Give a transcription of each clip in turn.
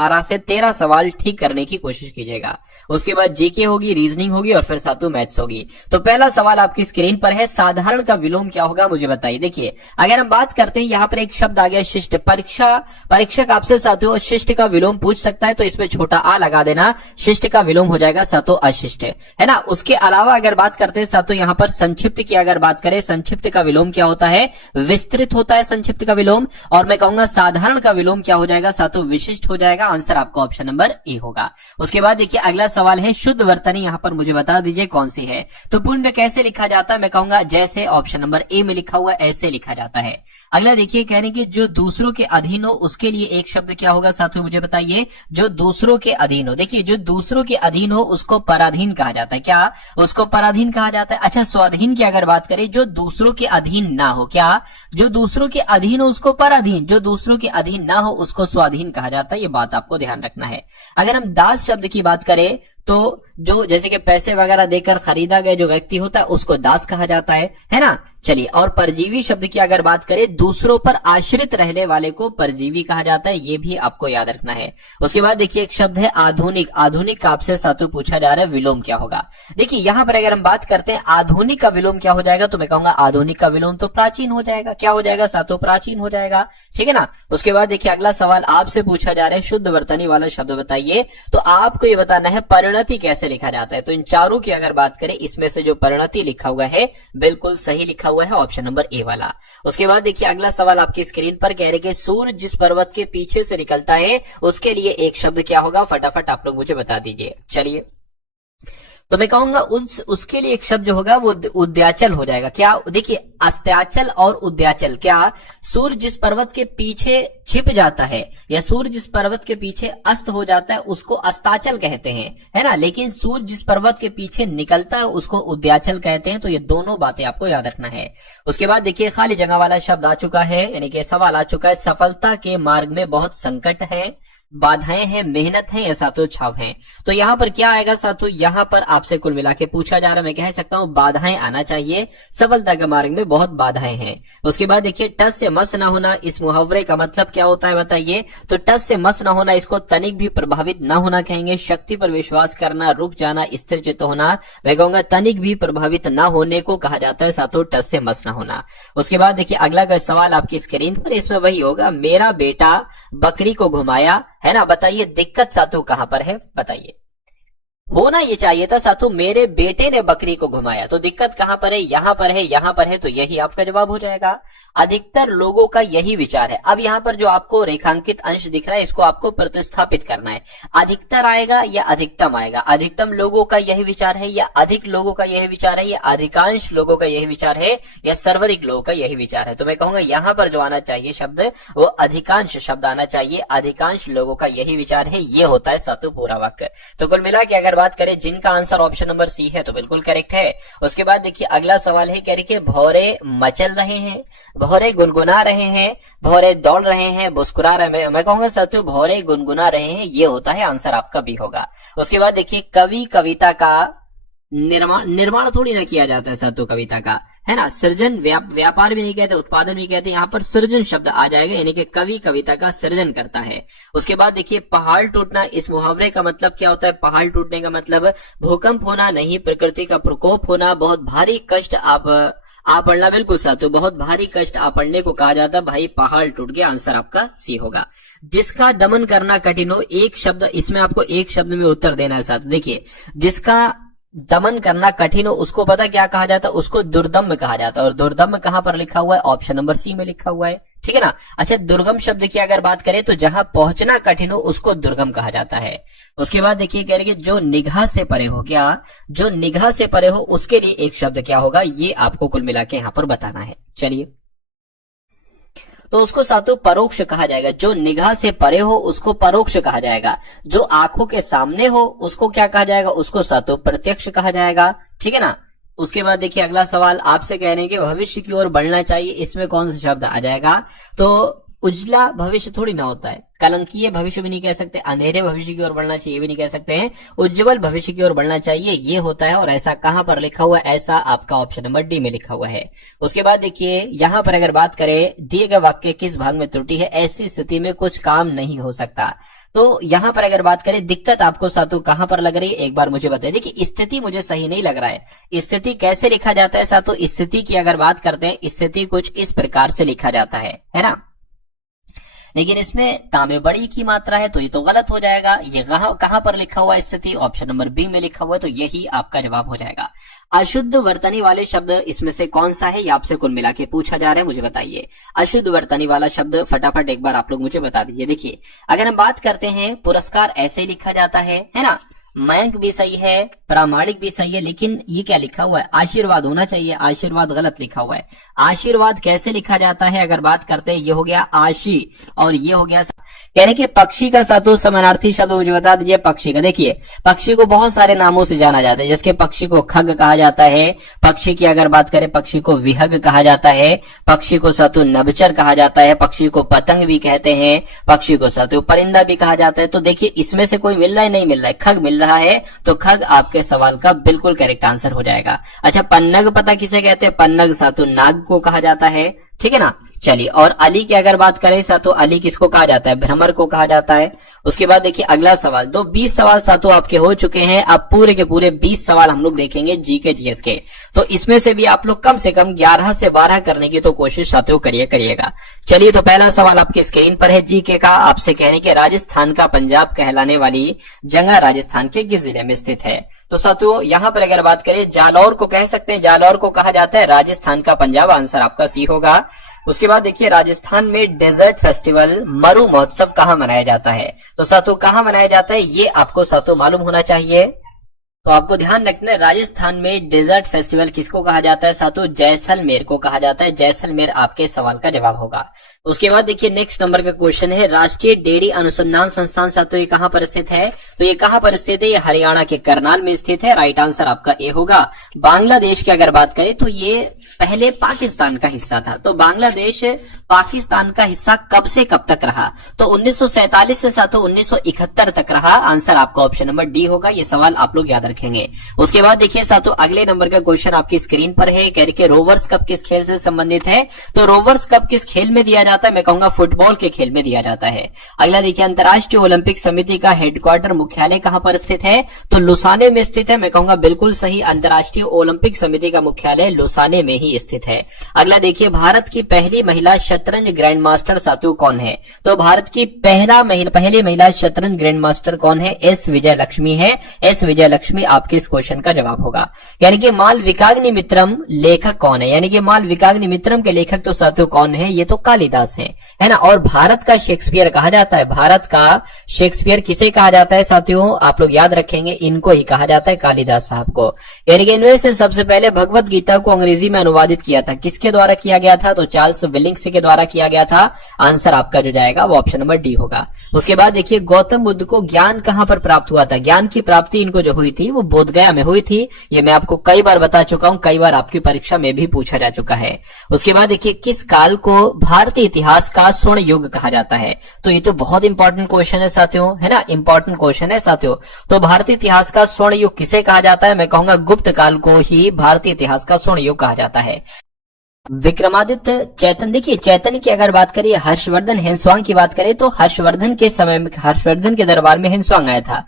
12 से 13 सवाल ठीक करने की कोशिश कीजिएगा। उसके बाद जीके होगी, रीजनिंग होगी और फिर सातों मैथ्स होगी। तो पहला सवाल आपकी स्क्रीन पर है, साधारण का विलोम क्या होगा मुझे बताइए। देखिए अगर हम बात करते हैं यहाँ पर एक शब्द आ गया शिष्ट। परीक्षक आपसे साथियों शिष्ट का विलोम पूछ सकता है, तो इसमें छोटा आ लगा देना, शिष्ट का विलोम हो जाएगा सातों अशिष्ट, है ना। उसके अलावा अगर बात करते हैं सातों यहाँ पर संक्षिप्त की अगर बात करें, संक्षिप्त का विलोम क्या होता है, विस्तृत होता है संक्षिप्त का विलोम। और मैं कहूंगा साधारण का विलोम क्या हो जाएगा सातों, विशिष्ट हो जाएगा। आंसर आपका ऑप्शन नंबर ए होगा। उसके बाद देखिए अगला सवाल है, शुद्ध वर्तनी यहाँ पर मुझे बता दीजिए कौन सी है। तो पुण्य कैसे लिखा जाता है, मैं कहूंगा जैसे ऑप्शन नंबर ए में लिखा हुआ ऐसे लिखा जाता है। अगला देखिए कह रहे कि जो दूसरों के अधीन हो उसके लिए एक शब्द क्या होगा साथियों मुझे बताइए। जो दूसरों के अधीन हो, देखिए जो दूसरों के अधीन हो उसको पराधीन कहा जाता है। क्या उसको पराधीन कहा जाता है। अच्छा स्वाधीन की अगर बात करें, जो दूसरों के अधीन ना हो, क्या जो दूसरों के अधीन हो उसको पराधीन, जो दूसरों के अधीन ना हो उसको स्वाधीन कहा जाता है। ये बात आपको ध्यान रखना है। अगर हम दास शब्द की बात करें तो जो जैसे कि पैसे वगैरह देकर खरीदा गया जो व्यक्ति होता है उसको दास कहा जाता है ना। चलिए और परजीवी शब्द की अगर बात करें, दूसरों पर आश्रित रहने वाले को परजीवी कहा जाता है, ये भी आपको याद रखना है। उसके बाद देखिए एक शब्द है आधुनिक। आधुनिक का आपसे साथियों पूछा जा रहा है विलोम क्या होगा। देखिए यहाँ पर अगर हम बात करते हैं आधुनिक का विलोम क्या हो जाएगा, तो मैं कहूंगा आधुनिक का विलोम तो प्राचीन हो जाएगा। क्या हो जाएगा साथियों, प्राचीन हो जाएगा, ठीक है ना। उसके बाद देखिए अगला सवाल आपसे पूछा जा रहा है, शुद्ध वर्तनी वाला शब्द बताइए। तो आपको ये बताना है परिणति कैसे लिखा जाता है। तो इन चारों की अगर बात करें, इसमें से जो परिणति लिखा हुआ है बिल्कुल सही लिखा हुआ है, ऑप्शन नंबर ए वाला। उसके बाद देखिए अगला सवाल आपकी स्क्रीन पर कह रहे कि सूर्य जिस पर्वत के पीछे से निकलता है उसके लिए एक शब्द क्या होगा, फटाफट आप लोग मुझे बता दीजिए। चलिए तो मैं कहूंगा उसके लिए एक शब्द जो होगा वो उद्याचल हो जाएगा। क्या देखिए अस्त्याचल और उद्याचल, क्या सूर्य जिस पर्वत के पीछे छिप जाता है या सूर्य जिस पर्वत के पीछे अस्त हो जाता है उसको अस्ताचल कहते हैं, है ना। लेकिन सूर्य जिस पर्वत के पीछे निकलता है उसको उद्याचल कहते हैं। तो ये दोनों बातें आपको याद रखना है। उसके बाद देखिए खाली जगह वाला शब्द आ चुका है, यानी कि सवाल आ चुका है, सफलता के मार्ग में बहुत संकट है, बाधाएं हैं, मेहनत है या साथों छाव है। तो यहाँ पर क्या आएगा साथों, यहाँ पर आपसे कुल मिला के पूछा जा रहा है, मैं कह सकता हूँ बाधाएं आना चाहिए, सफलता के मार्ग में बहुत बाधाएं हैं। उसके बाद देखिए टस से मस ना होना, इस मुहावरे का मतलब क्या होता है बताइए। तो टस से मस ना होना, इसको तनिक भी प्रभावित ना होना कहेंगे। शक्ति पर विश्वास करना, रुक जाना, स्थिर चित्त होना, मैं कहूंगा तनिक भी प्रभावित ना होने को कहा जाता है साथों टस से मस ना होना। उसके बाद देखिए अगला का सवाल आपकी स्क्रीन पर, इसमें वही होगा, मेरा बेटा बकरी को घुमाया, है ना। बताइए दिक्कत साथों कहां पर है, बताइए। होना ये चाहिए था साथों मेरे बेटे ने बकरी को घुमाया, तो दिक्कत कहां पर है, यहां पर है, यहां पर है, तो यही आपका जवाब हो जाएगा। अधिकतर लोगों का यही विचार है। अब यहाँ पर जो आपको रेखांकित अंश दिख रहा है इसको आपको प्रतिस्थापित करना है। अधिकतर आएगा या अधिकतम आएगा, अधिकतम लोगों का यही विचार है या अधिक लोगों का यही विचार है या अधिकांश लोगों का यही विचार है या सर्वाधिक लोगों का यही विचार है। तो मैं कहूंगा यहाँ पर जो आना चाहिए शब्द वो अधिकांश शब्द आना चाहिए। अधिकांश लोगों का यही विचार है, ये होता है सातों पूरा वाक्य। तो कुल मिला के अगर बात करें जिनका आंसर ऑप्शन नंबर सी है तो बिल्कुल करेक्ट है। उसके बाद देखिए अगला सवाल है, कह रही कि भौरे मचल रहे हैं, भौरे गुनगुना रहे हैं, भौरे दौड़ रहे हैं, मुस्कुरा रहे हैं। मैं कहूंगा साथियों भौरे गुनगुना रहे हैं, ये होता है आंसर आपका बी होगा। उसके बाद देखिए कवि कविता का निर्माण थोड़ी ना किया जाता है साथियों कविता का, है ना। सृजन व्यापार भी नहीं कहते, उत्पादन भी कहते, यहाँ पर सृजन शब्द आ जाएगा, यानी कि कवि कविता का सृजन करता है। उसके बाद देखिए पहाड़ टूटना, इस मुहावरे का मतलब क्या होता है, पहाड़ टूटने का मतलब भूकंप होना नहीं, प्रकृति का प्रकोप होना, बहुत भारी कष्ट आप पढ़ना, बिल्कुल साथियों बहुत भारी कष्ट आप पढ़ने को कहा जाता है। भाई पहाड़ टूट गया, आंसर आपका सी होगा। जिसका दमन करना कठिन हो, एक शब्द इसमें आपको एक शब्द में उत्तर देना है साथियों। देखिए जिसका दमन करना कठिन हो उसको पता क्या कहा जाता है, उसको दुर्दम्य कहा जाता है। और दुर्दम्य कहां पर लिखा हुआ है, ऑप्शन नंबर सी में लिखा हुआ है, ठीक है ना। अच्छा दुर्गम शब्द की अगर बात करें तो जहां पहुंचना कठिन हो उसको दुर्गम कहा जाता है। उसके बाद देखिए कह रहे कि जो निगाह से परे हो, क्या जो निगाह से परे हो उसके लिए एक शब्द क्या होगा, ये आपको कुल मिला के यहाँ पर बताना है। चलिए तो उसको सातों परोक्ष कहा जाएगा। जो निगाह से परे हो उसको परोक्ष कहा जाएगा। जो आंखों के सामने हो उसको क्या कहा जाएगा, उसको सातों प्रत्यक्ष कहा जाएगा, ठीक है ना। उसके बाद देखिए अगला सवाल आपसे कह रहे हैं कि भविष्य की ओर बढ़ना चाहिए, इसमें कौन सा शब्द आ जाएगा। तो उजला भविष्य थोड़ी ना होता है, कलंकीय भविष्य भी नहीं कह सकते, अंधेरे भविष्य की ओर बढ़ना चाहिए भी नहीं कह सकते हैं, उज्जवल भविष्य की ओर बढ़ना चाहिए ये होता है। और ऐसा कहां पर लिखा हुआ है, ऐसा आपका ऑप्शन नंबर डी में लिखा हुआ है। उसके बाद देखिए यहां पर अगर बात करें दिए गए वाक्य किस भाग में त्रुटि है, ऐसी स्थिति में कुछ काम नहीं हो सकता। तो यहाँ पर अगर बात करें दिक्कत आपको सातों कहां पर लग रही है, एक बार मुझे बताइए। देखिए स्थिति मुझे सही नहीं लग रहा है। स्थिति कैसे लिखा जाता है सातों? स्थिति की अगर बात करते हैं, स्थिति कुछ इस प्रकार से लिखा जाता है ना, लेकिन इसमें तांबे बड़ी की मात्रा है तो ये तो गलत हो जाएगा। ये कहां पर लिखा हुआ है स्थिति? ऑप्शन नंबर बी में लिखा हुआ है, तो यही आपका जवाब हो जाएगा। अशुद्ध वर्तनी वाले शब्द इसमें से कौन सा है, ये आपसे कुल मिला के पूछा जा रहा है, मुझे बताइए। अशुद्ध वर्तनी वाला शब्द फटाफट एक बार आप लोग मुझे बता दीजिए। देखिए अगर हम बात करते हैं, पुरस्कार ऐसे लिखा जाता है ना, मयंक भी सही है, प्रामाणिक भी सही है, लेकिन ये क्या लिखा हुआ है? आशीर्वाद होना चाहिए, आशीर्वाद गलत लिखा हुआ है। आशीर्वाद कैसे लिखा जाता है अगर बात करते हैं, ये हो गया आशी और ये हो गया यानी कि पक्षी का सातों समानार्थी शब्द मुझे बता दीजिए। पक्षी का, देखिए पक्षी को बहुत सारे नामों से जाना जाता है, जैसे पक्षी को खग कहा जाता है, पक्षी की अगर बात करें पक्षी को विहग कहा जाता है, पक्षी को सातु नभचर कहा जाता है, पक्षी को पतंग भी कहते हैं, पक्षी को सातु परिंदा भी कहा जाता है। तो देखिए इसमें से कोई मिल रहा है, नहीं मिल रहा है, खग मिल रहा है, तो खग आपके सवाल का बिल्कुल करेक्ट आंसर हो जाएगा। अच्छा पन्नग पता किसे कहते हैं? पन्नग सातु नाग को कहा जाता है, ठीक है ना। चलिए और अली की अगर बात करें सातों, अली किसको कहा जाता है? भ्रमर को कहा जाता है। उसके बाद देखिए अगला सवाल, तो 20 सवाल सातों आपके हो चुके हैं। अब पूरे के पूरे 20 सवाल हम लोग देखेंगे जीके जीएस के, तो इसमें से भी आप लोग कम से कम 11 से 12 करने की तो कोशिश साथियों करिएगा। चलिए तो पहला सवाल आपकी स्क्रीन पर है जीके का, आपसे कह रहे हैं कि राजस्थान का पंजाब कहलाने वाली जगह राजस्थान के किस जिले में स्थित है? तो साथियों यहाँ पर अगर बात करें, जालौर को कह सकते हैं, जालौर को कहा जाता है राजस्थान का पंजाब, आंसर आपका सी होगा। उसके बाद देखिए राजस्थान में डेजर्ट फेस्टिवल मरु महोत्सव कहाँ मनाया जाता है? तो साथियों कहाँ मनाया जाता है ये आपको साथियों मालूम होना चाहिए। तो आपको ध्यान रखना है, राजस्थान में डेजर्ट फेस्टिवल किसको कहा जाता है साथियों? जैसलमेर को कहा जाता है। जैसलमेर आपके सवाल का जवाब होगा। उसके बाद देखिए नेक्स्ट नंबर का क्वेश्चन है, राष्ट्रीय डेयरी अनुसंधान संस्थान साथियों ये कहाँ पर स्थित है? तो ये कहाँ पर स्थित है? ये हरियाणा के करनाल में स्थित है। राइट आंसर आपका ए होगा। बांग्लादेश की अगर बात करें तो ये पहले पाकिस्तान का हिस्सा था। तो बांग्लादेश पाकिस्तान का हिस्सा कब से कब तक रहा? तो 1947 से साथियों 1971 तक रहा। आंसर आपका ऑप्शन नंबर डी होगा। ये सवाल आप लोग याद रखेंगे। उसके बाद देखिए साथियों अगले नंबर का क्वेश्चन आपकी स्क्रीन पर है, कह रहे कि रोवर्स कप किस खेल से संबंधित है? तो रोवर्स कप किस खेल में दिया जाता है? मैं कहूंगा फुटबॉल के खेल में दिया जाता है। अगला देखिए अंतर्राष्ट्रीय ओलंपिक समिति का हेडक्वार्टर मुख्यालय कहां पर स्थित है? तो लुसाने में स्थित है। मैं कहूंगा बिल्कुल सही, अंतर्राष्ट्रीय ओलंपिक समिति का मुख्यालय लुसाने में ही स्थित है। अगला देखिए भारत की पहली महिला शतरंज ग्रैंड मास्टर साथियों कौन है? तो भारत की पहली महिला शतरंज ग्रैंड मास्टर कौन है? एस विजय लक्ष्मी है। एस विजय लक्ष्मी आपके इस क्वेश्चन का जवाब होगा। यानी कि मालविकाग्नि मित्रम लेखक कौन है? यानी कि मालविकाग्नि मित्रम के लेखक तो साथियों कौन है? ये तो कालिदास है ना। और भारत का शेक्सपियर कहा जाता है। भारत का शेक्सपियर किसे कहा जाता है साथियों? आप लोग याद रखेंगे, इनको ही कहा जाता है, कालिदास साहब को। यानी कि इनमें से सबसे पहले भगवत गीता को अंग्रेजी में अनुवादित किया था, किसके द्वारा किया गया था? तो चार्ल्स विलिंग्स के द्वारा किया गया था। आंसर आपका जो जाएगा वो ऑप्शन नंबर डी होगा। उसके बाद देखिए गौतम बुद्ध को ज्ञान कहां पर प्राप्त हुआ था? ज्ञान की प्राप्ति इनको जो हुई थी वो बोधगया में हुई थी। ये मैं आपको कई बार बता चुका हूं, कई बार आपकी परीक्षा में भी पूछा जा चुका है। उसके बाद देखिए किस काल को भारतीय इतिहास का स्वर्ण युग कहा जाता है? तो ये तो बहुत इंपॉर्टेंट क्वेश्चन है साथियों, है ना, इंपॉर्टेंट क्वेश्चन है साथियों। तो भारतीय इतिहास का स्वर्ण युग किसे कहा जाता है? मैं कहूंगा गुप्त काल को ही भारतीय इतिहास का स्वर्ण युग कहा जाता है। विक्रमादित्य चैतन्य, देखिए चैतन्य की अगर बात करिए, हर्षवर्धन हेनस्वांग की बात करें तो हर्षवर्धन के समय में, हर्षवर्धन के दरबार में हेनस्वांग आया था।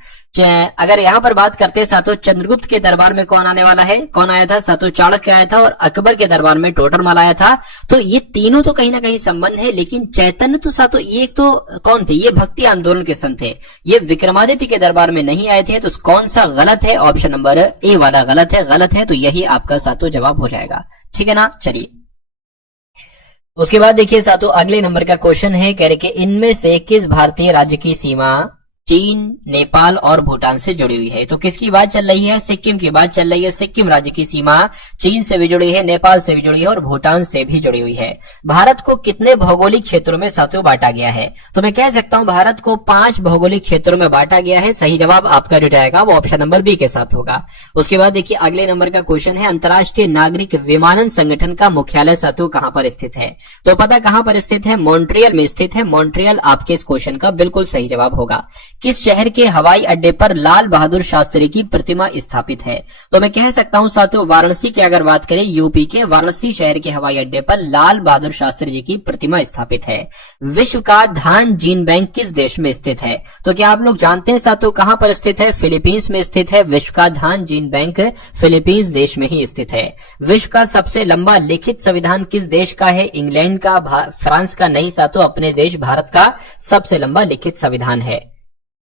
अगर यहाँ पर बात करते हैं साथियों चंद्रगुप्त के दरबार में कौन आने वाला है? कौन आया था साथियों? चाणक्य आया था। और अकबर के दरबार में टोडरमल आया था। तो ये तीनों तो कहीं ना कहीं संबंध है, लेकिन चैतन्य तो साथियों ये तो कौन थे? ये भक्ति आंदोलन के संत थे। ये विक्रमादित्य के दरबार में नहीं आए थे। तो कौन सा गलत है? ऑप्शन नंबर ए वाला गलत है। गलत है तो यही आपका साथियों जवाब हो जाएगा, ठीक है ना। चलिए उसके बाद देखिए साथियों अगले नंबर का क्वेश्चन है, कह रहे कि इनमें से किस भारतीय राज्य की सीमा चीन, नेपाल और भूटान से जुड़ी हुई है? तो किसकी बात चल रही है? सिक्किम की बात चल रही है। सिक्किम राज्य की सीमा चीन से भी जुड़ी है, नेपाल से भी जुड़ी है और भूटान से भी जुड़ी हुई है। भारत को कितने भौगोलिक क्षेत्रों में साथियों बांटा गया है? तो मैं कह सकता हूं भारत को 5 भौगोलिक क्षेत्रों में बांटा गया है। सही जवाब आपका जो जाएगा वो ऑप्शन नंबर बी के साथ होगा। उसके बाद देखिए अगले नंबर का क्वेश्चन है, अंतर्राष्ट्रीय नागरिक विमानन संगठन का मुख्यालय साथियों कहां पर स्थित है? तो पता कहां पर स्थित है? मॉन्ट्रियल में स्थित है। मॉन्ट्रियल आपके इस क्वेश्चन का बिल्कुल सही जवाब होगा। किस शहर के हवाई अड्डे पर लाल बहादुर शास्त्री की प्रतिमा स्थापित है? तो मैं कह सकता हूं साथियों, वाराणसी की अगर बात करें, यूपी के वाराणसी शहर के हवाई अड्डे पर लाल बहादुर शास्त्री जी की प्रतिमा स्थापित है। विश्व का धान जीन बैंक किस देश में स्थित है? तो क्या आप लोग जानते हैं साथियों कहां पर स्थित है? फिलीपींस में स्थित है। विश्व का धान जीन बैंक फिलीपींस देश में ही स्थित है। विश्व का सबसे लंबा लिखित संविधान किस देश का है? इंग्लैंड का, फ्रांस का नहीं साथियों, अपने देश भारत का सबसे लंबा लिखित संविधान है।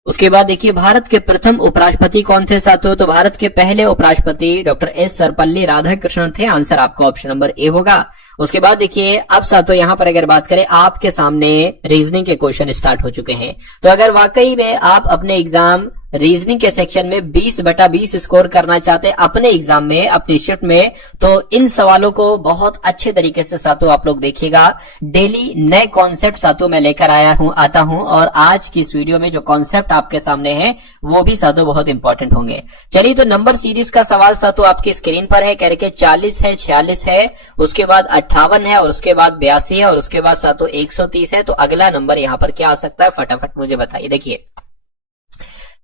उसके बाद देखिए, भारत के प्रथम उपराष्ट्रपति कौन थे साथियों? तो भारत के पहले उपराष्ट्रपति डॉक्टर एस सर्वपल्ली राधाकृष्णन थे। आंसर आपका ऑप्शन नंबर ए होगा। उसके बाद देखिए, अब साथियों यहां पर अगर बात करें, आपके सामने रीजनिंग के क्वेश्चन स्टार्ट हो चुके हैं। तो अगर वाकई में आप अपने एग्जाम रीजनिंग के सेक्शन में 20/20 स्कोर करना चाहते हैं अपने एग्जाम में, अपनी शिफ्ट में, तो इन सवालों को बहुत अच्छे तरीके से साथियों आप लोग देखिएगा। डेली नए कॉन्सेप्ट साथियों मैं लेकर आता हूं और आज की इस वीडियो में जो कॉन्सेप्ट आपके सामने है वो भी साथियों बहुत इंपॉर्टेंट होंगे। चलिए, तो नंबर सीरीज का सवाल साथियों आपकी स्क्रीन पर है। कह रहे 40 है, 46 है, उसके बाद 58 है, और उसके बाद 82 है, और उसके बाद साथियों 130 है। तो अगला नंबर यहाँ पर क्या आ सकता है, फटाफट मुझे बताइए। देखिए,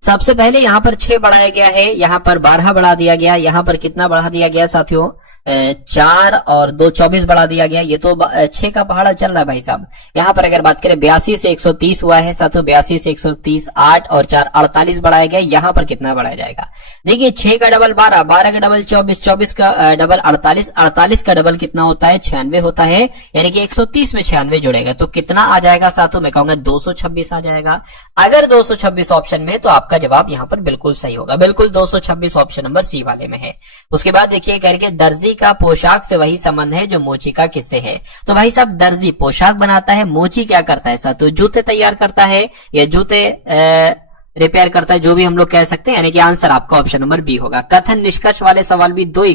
सबसे पहले यहाँ पर 6 बढ़ाया गया है, यहाँ पर 12 बढ़ा दिया गया, यहाँ पर कितना बढ़ा दिया गया साथियों, 4 और 2 24 बढ़ा दिया गया। ये तो 6 का पहाड़ा चल रहा है भाई साहब। यहाँ पर अगर बात करें 82 से 130 हुआ है साथियों, 82 से 130, 8 और 4 48 बढ़ाया गया। यहाँ पर कितना बढ़ाया जाएगा? देखिए, 6 का डबल 12, 12 का डबल 24, 24 का डबल 48, 48 का डबल कितना होता है, 96 होता है। यानी कि 130 में 96 जुड़ेगा तो कितना आ जाएगा साथियों? मैं कहूंगा 226 आ जाएगा। अगर 226 ऑप्शन में है तो आपका जवाब यहाँ पर बिल्कुल सही होगा। बिल्कुल 226 ऑप्शन नंबर सी वाले में है। उसके बाद देखिए, करके दर्जी का पोशाक से वही संबंध है जो मोची का किससे है? तो भाई साहब, दर्जी पोशाक बनाता है, मोची क्या करता है साथियों? जूते तैयार करता है या जूते रिपेयर करता है, जो भी हम लोग कह सकते हैं। यानी कि आंसर आपका ऑप्शन नंबर बी होगा। कथन निष्कर्ष वाले सवाल भी दो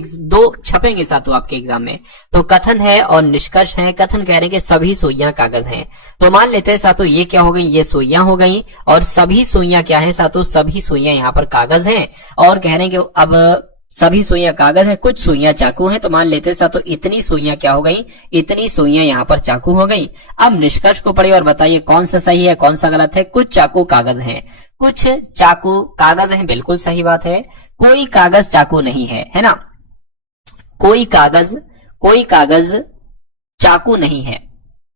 छपेंगे साथियों आपके एग्जाम में। तो कथन है और निष्कर्ष है। कथन कह रहे हैं कि सभी सुइयां कागज हैं, तो मान लेते हैं साथियों ये क्या हो गई, ये सुइयां हो गई, और सभी सुइयां क्या है साथियों? सभी सुइयां यहाँ पर कागज हैं। और कह रहे हैं कि अब सभी सुइयां कागज है, कुछ सुइयां चाकू हैं, तो मान लेते हैं साथियों इतनी सुइयां क्या हो गई, इतनी सुइयां यहाँ पर चाकू हो गई। अब निष्कर्ष को पढ़िए और बताइए कौन सा सही है कौन सा गलत है। कुछ चाकू कागज हैं, कुछ चाकू कागज हैं, बिल्कुल सही बात है। कोई कागज चाकू नहीं है, है ना? कोई कागज चाकू नहीं है,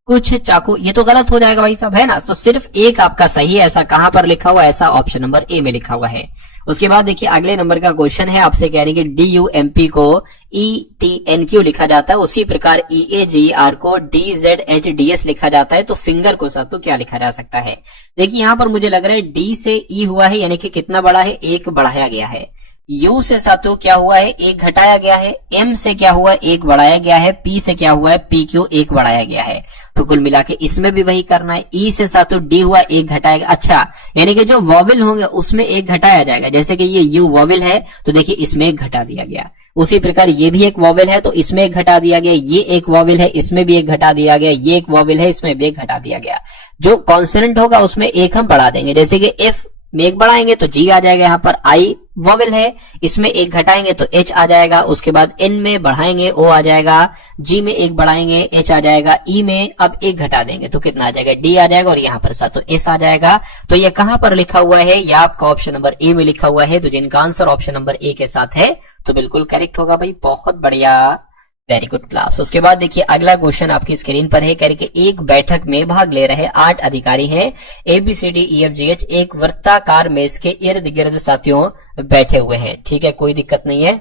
कुछ चाकू, ये तो गलत हो जाएगा भाई साहब, है ना? तो सिर्फ एक आपका सही है। ऐसा कहां पर लिखा हुआ है? ऐसा ऑप्शन नंबर ए में लिखा हुआ है। उसके बाद देखिए, अगले नंबर का क्वेश्चन है, आपसे कह रहे हैं कि DUMP को ETNQ लिखा जाता है, उसी प्रकार EAGR को DZHDS लिखा जाता है। तो फिंगर को साथ तो क्या लिखा जा सकता है? देखिए, यहां पर मुझे लग रहा है D से E हुआ है, यानी कि कितना बड़ा है, 1 बढ़ाया गया है। U से साथियों क्या हुआ है, 1 घटाया गया है। M से क्या हुआ है, 1 बढ़ाया गया है। P से क्या हुआ है, PQ 1 बढ़ाया गया है। तो कुल मिला के इसमें भी वही करना है। E से साथियों D हुआ, 1 घटाया गया। अच्छा, यानी कि जो वॉवेल होंगे उसमें 1 घटाया जाएगा। जैसे कि ये U वॉवेल है तो देखिए इसमें 1 घटा दिया गया। उसी प्रकार ये भी एक वॉवेल है तो इसमें 1 घटा दिया गया। ये एक वॉवेल है, इसमें भी 1 घटा दिया गया। ये एक वॉवेल है, इसमें भी 1 घटा दिया गया। जो कॉन्सोनेंट होगा उसमें 1 हम बढ़ा देंगे। जैसे कि F में 1 बढ़ाएंगे तो G आ जाएगा। यहाँ पर I वॉवेल है, इसमें 1 घटाएंगे तो H आ जाएगा। उसके बाद N में बढ़ाएंगे O आ जाएगा। G में 1 बढ़ाएंगे H आ जाएगा। E में अब 1 घटा देंगे तो कितना आ जाएगा, D आ जाएगा। और यहाँ पर साथ तो S आ जाएगा। तो ये कहां पर लिखा हुआ है? यह आपका ऑप्शन नंबर ए में लिखा हुआ है। तो जिनका आंसर ऑप्शन नंबर ए के साथ है तो बिल्कुल करेक्ट होगा भाई। बहुत बढ़िया, वेरी गुड क्लास। उसके बाद देखिए, अगला क्वेश्चन आपकी स्क्रीन पर है। कह रहे कि एक बैठक में भाग ले रहे 8 अधिकारी हैं, ABCDEFGH एक वृत्ताकार मेज के इर्द गिर्द साथियों बैठे हुए हैं। ठीक है, कोई दिक्कत नहीं है।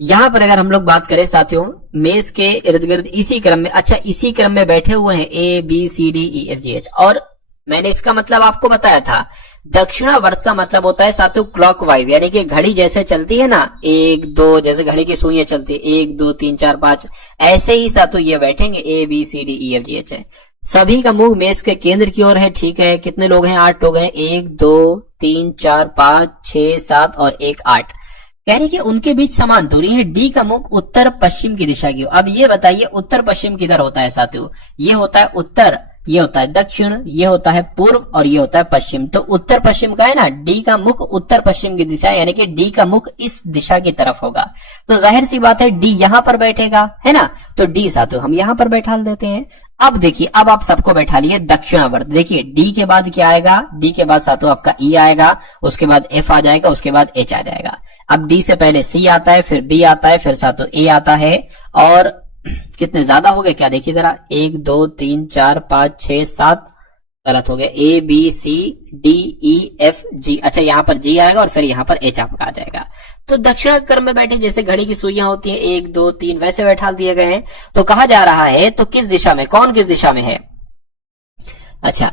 यहां पर अगर हम लोग बात करें साथियों, मेज के इर्द गिर्द इसी क्रम में, अच्छा इसी क्रम में बैठे हुए हैं ABCDEFGH। और मैंने इसका मतलब आपको बताया था, दक्षिणावर्त का मतलब होता है साथियों क्लॉकवाइज, यानी कि घड़ी जैसे चलती है ना, 1 2, जैसे घड़ी की सुइयां चलती है 1 2 3 4 5, ऐसे ही साथियों ये बैठेंगे ABCDEFGH है। सभी का मुंह मेज के केंद्र की ओर है। ठीक है, कितने लोग हैं? 8 लोग हैं। 1 2 3 4 5 6 7 और 1 8। कह रहे कि उनके बीच समान दूरी है। डी का मुख उत्तर पश्चिम की दिशा की ओर। अब ये बताइए उत्तर पश्चिम किधर होता है साथियों? ये होता है उत्तर, ये होता है दक्षिण, ये होता है पूर्व और ये होता है पश्चिम। तो उत्तर पश्चिम का है ना, डी का मुख उत्तर पश्चिम की दिशा, यानी कि डी का मुख इस दिशा की तरफ होगा। तो जाहिर सी बात है डी यहां पर बैठेगा, है ना? तो डी साथियों हम यहां पर बैठा देते हैं। अब देखिए, अब आप सबको बैठा लिए दक्षिणावर्त। देखिए डी के बाद क्या आएगा, डी के बाद सातों आपका ई आएगा, उसके बाद एफ आ जाएगा, उसके बाद एच आ जाएगा। अब डी से पहले सी आता है, फिर बी आता है, फिर सातों ए आता है। और कितने ज्यादा हो गए क्या, देखिए जरा, 1 2 3 4 5 6 7, गलत हो गया, A B C D E F G. अच्छा यहाँ पर जी आएगा और फिर यहाँ पर एच आपका आ जाएगा। तो दक्षिण क्रम में बैठे, जैसे घड़ी की सुइयां होती हैं 1 2 3 वैसे बैठा दिए गए हैं। तो कहा जा रहा है तो किस दिशा में, कौन किस दिशा में है। अच्छा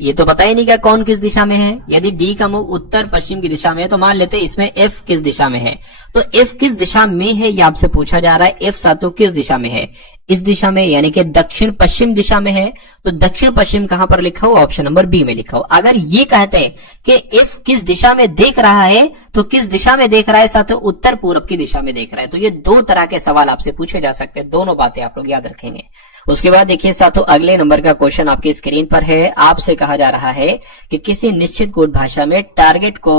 ये तो पता ही नहीं क्या कौन किस दिशा में है। यदि डी का मुख उत्तर पश्चिम की दिशा में है तो मान लेते हैं इसमें एफ किस दिशा में है। तो एफ किस दिशा में है ये आपसे पूछा जा रहा है। एफ सातों किस दिशा में है, इस दिशा में, यानी कि दक्षिण पश्चिम दिशा में है। तो दक्षिण पश्चिम कहां पर लिखा हो, ऑप्शन नंबर बी में लिखा हो। अगर ये कहते हैं कि एफ किस दिशा में देख रहा है, तो किस दिशा में देख रहा है साथों, उत्तर पूर्व की दिशा में देख रहा है। तो ये दो तरह के सवाल आपसे पूछे जा सकते हैं, दोनों बातें आप लोग याद रखेंगे। उसके बाद देखिए साथों, अगले नंबर का क्वेश्चन आपकी स्क्रीन पर है। आपसे कहा जा रहा है कि किसी निश्चित कोड भाषा में टारगेट को